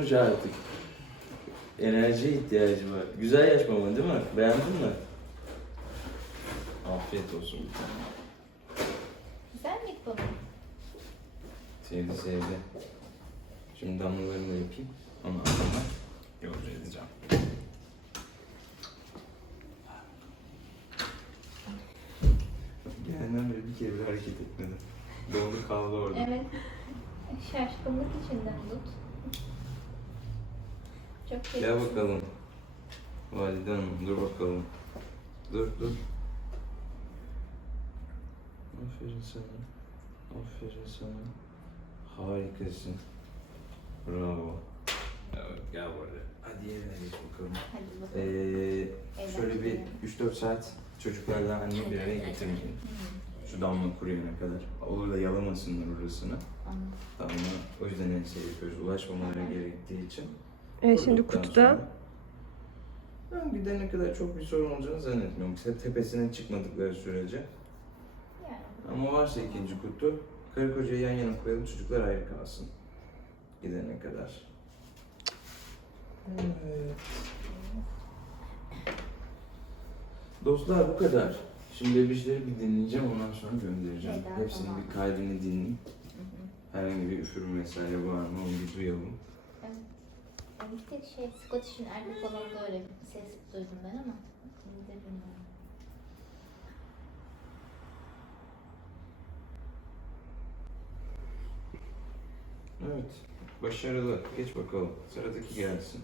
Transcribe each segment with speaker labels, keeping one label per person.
Speaker 1: çocuğa artık. Enerjiye ihtiyacı var. Güzel yaş mama değil mi? Beğendin mi? Afiyet olsun bir tane.
Speaker 2: Güzel miydi baba?
Speaker 1: Sevdi. Şimdi damlalarını da yapayım. Ondan sonra yolcu edeceğim. Gelenden beri bir kere bile hareket etmedi. Doldu kaldı orada.
Speaker 2: Evet. Şaşkınlık içinde Bulut. Çok keyifli.
Speaker 1: Gel bakalım. Valide Hanım dur bakalım. Dur. Aferin sana. Harikasın. Bravo. Evet gel buraya. Hadi yerine geç bakalım.
Speaker 2: Hadi bakalım.
Speaker 1: Şöyle bir 3-4 saat çocuklarla anne bir araya getirmeyin. Şu damla kuruyana kadar. Olur da yalamasınlar orasını.
Speaker 2: Anladım.
Speaker 1: Damla o yüzden en şey yapıyoruz. Ulaşmamaları gerektiği için.
Speaker 3: Şimdi
Speaker 1: Kurduktan
Speaker 3: kutuda
Speaker 1: sonra- Ben gidene kadar çok bir sorun olacağını zannetmiyorum. Tepesine çıkmadıkları sürece.
Speaker 2: Yani.
Speaker 1: Ama varsa ikinci kutu, karı kocayı yan yana koyalım, çocuklar ayrı kalsın. Gidene kadar. Evet. Dostlar bu kadar. Şimdi bebişleri bir dinleyeceğim, ondan sonra göndereceğim.
Speaker 2: Neden?
Speaker 1: Hepsinin
Speaker 2: Tamam.
Speaker 1: bir kaydını dinleyeyim.
Speaker 2: Hı hı.
Speaker 1: Herhangi bir üfürüm vesaire var mı onu bir duyalım.
Speaker 2: Evet. Yani bir tek Scottish'in erkek olanında öyle bir ses duydum ben ama şimdi de bilmiyorum.
Speaker 1: Evet, başarılı. Geç bakalım. Sıradaki gelsin.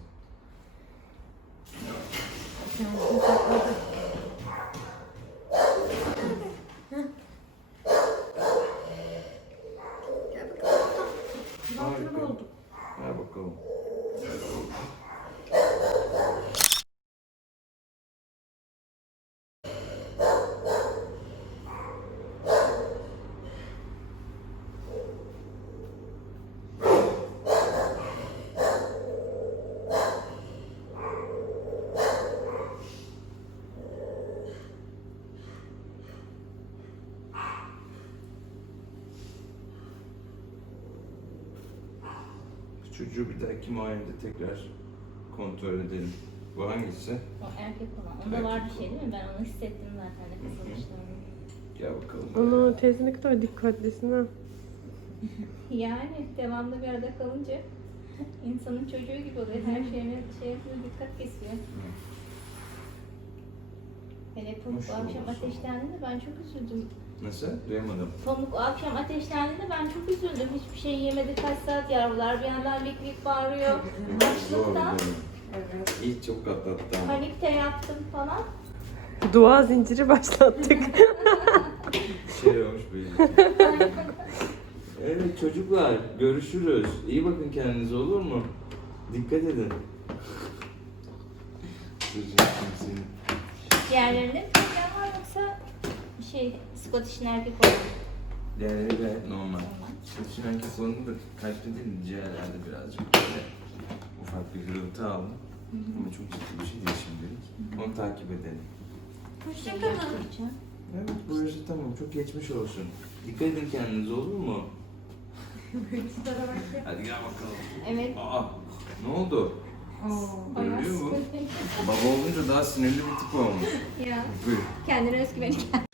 Speaker 1: Harika. Ver bakalım. Çocuğu bir dahaki muayenede tekrar kontrol edelim. Bu hangisi?
Speaker 2: O erkek olan. Onda var bir şey değil mi? Ben onu hissettim zaten nefes alışlarında.
Speaker 1: Gel bakalım.
Speaker 3: Ana teyze ne kadar dikkatlisin ha.
Speaker 2: Yani devamlı bir arada kalınca insanın çocuğu gibi oluyor. Her şeyine yapıyor, dikkat kesiyor. Hele Pamuk
Speaker 1: Hoş
Speaker 2: o akşam
Speaker 1: olsun.
Speaker 2: ateşlendiğinde ben çok üzüldüm.
Speaker 1: Nasıl? Duyamadım.
Speaker 2: Pamuk o akşam ateşlendiğinde ben çok üzüldüm. Hiçbir şey yemedi kaç saat yavrular bir yandan vik vik bağırıyor.
Speaker 1: Zor
Speaker 2: Açlıktan
Speaker 1: değil mi? İlk çok atlattı ama.
Speaker 2: panikte yaptım falan.
Speaker 3: Dua zinciri başlattık.
Speaker 1: Şey olmuş böyle. Evet çocuklar görüşürüz. İyi bakın kendinize olur mu? Dikkat edin. Sözünü kimsenin.
Speaker 2: Diğerlerinde bir problem var yoksa Scottish'in erkek olan.
Speaker 1: Diğerleri gayet normal. Şimdi erkek olanı da kalpte değil, ciğerlerde birazcık böyle ufak bir gürültü aldım. Ama çok ciddi bir şey değil şimdilik. Onu takip edelim.
Speaker 2: Hoşçakalın.
Speaker 1: Evet bu yaşta tamam. Çok geçmiş olsun. Dikkat edin kendinize olur mu? Hadi gel bakalım.
Speaker 2: Evet.
Speaker 1: Aa, ne oldu? Görülüyor mu? Baba olunca daha sinirli bir tip olmuş.
Speaker 2: Ya
Speaker 1: Buyur.
Speaker 2: kendine özgüveni